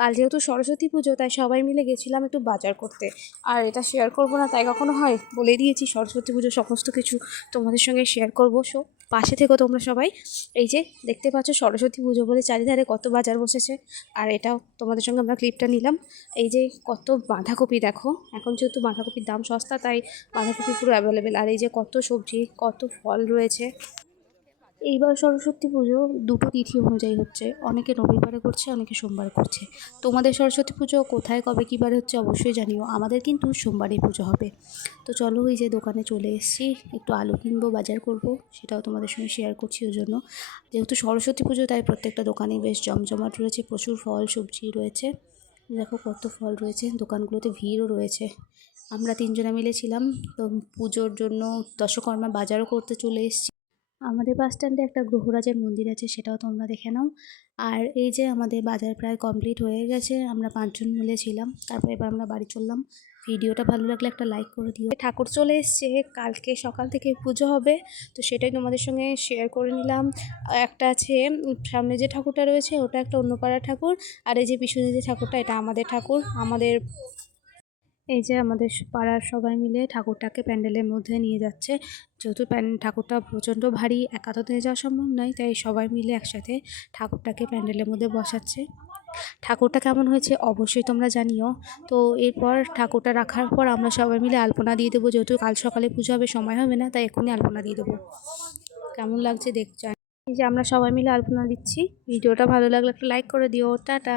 কাল যেহেতু সরস্বতী পুজো, তাই সবাই মিলে গেছিলাম একটু বাজার করতে। আর এটা শেয়ার করব না তাই কখনো হয়, বলে দিয়েছি সরস্বতী পুজো সমস্ত কিছু তোমাদের সঙ্গে শেয়ার করবো। পাশে থেকো তোমরা সবাই। এই যে দেখতে পাচ্ছ সরস্বতী পুজো বলে চারিধারে কত বাজার বসেছে। আর এটাও তোমাদের সঙ্গে আমরা ক্লিপটা নিলাম। এই যে কত বাঁধাকপি দেখো, এখন যেহেতু বাঁধাকপির দাম সস্তা তাই বাঁধাকপি পুরো অ্যাভেলেবেল। আর এই যে কত সবজি, কত ফল রয়েছে। এইবার সরস্বতী পুজো দুটো তিথি অনুযায়ী হচ্ছে, অনেকে রবিবারে করছে, অনেকে সোমবারে করছে। তোমাদের সরস্বতী পুজো কোথায় কবে কী বারে হচ্ছে অবশ্যই জানিও। আমাদের কিন্তু সোমবারই পুজো হবে। তো চলো, এই যে দোকানে চলে এসেছি, একটু আলু কিনবো, বাজার করব, সেটাও তোমাদের সঙ্গে শেয়ার করছি। ওই জন্য যেহেতু সরস্বতী পুজো তাই প্রত্যেকটা দোকানেই বেশ জমজমাট রয়েছে, প্রচুর ফল সবজি রয়েছে। দেখো কত ফল রয়েছে, দোকানগুলোতে ভিড়ও রয়েছে। আমরা তিনজনে মিলেছিলাম, তো পুজোর জন্য দশকর্মা বাজারও করতে চলে এসেছি। আমাদের বাস স্ট্যান্ডে একটা গ্রহরাজের মন্দির আছে, সেটাও তোমরা দেখে নাও। আর এই যে আমাদের বাজার প্রায় কমপ্লিট হয়ে গেছে, আমরা 5জন মিলে ছিলাম। তারপর এবার আমরা বাড়ি চললাম। ভিডিওটা ভালো লাগলে একটা লাইক করে দিও। ঠাকুর চলে এসছে, কালকে সকাল থেকে পুজো হবে, তো সেটাই তোমাদের সঙ্গে শেয়ার করে নিলাম। একটা আছে সামনে যে ঠাকুরটা রয়েছে, ওটা একটা অন্য পাড়ার ঠাকুর। আর এই যে পিছনে যে ঠাকুরটা, এটা আমাদের ঠাকুর। এই যে আমাদের পাড়ার সবাই মিলে ঠাকুরটাকে প্যান্ডেলের মধ্যে নিয়ে যাচ্ছে। যেহেতু ঠাকুরটা প্রচণ্ড ভারী, একা তো নিয়ে যাওয়া সম্ভব নয়, তাই সবাই মিলে একসাথে ঠাকুরটাকে প্যান্ডেলের মধ্যে বসাচ্ছে। ঠাকুরটা কেমন হয়েছে অবশ্যই তোমরা জানিও। তো এরপর ঠাকুরটা রাখার পর আমরা সবাই মিলে আলপনা দিয়ে দেবো, যেহেতু কাল সকালে পুজো হবে, সময় হবে না, তাই এক্ষুনি আলপনা দিয়ে দেবো। কেমন লাগছে দেখতে। এই যে আমরা সবাই মিলে আলপনা দিচ্ছি। ভিডিওটা ভালো লাগলে একটা লাইক করে দিও। টাটা।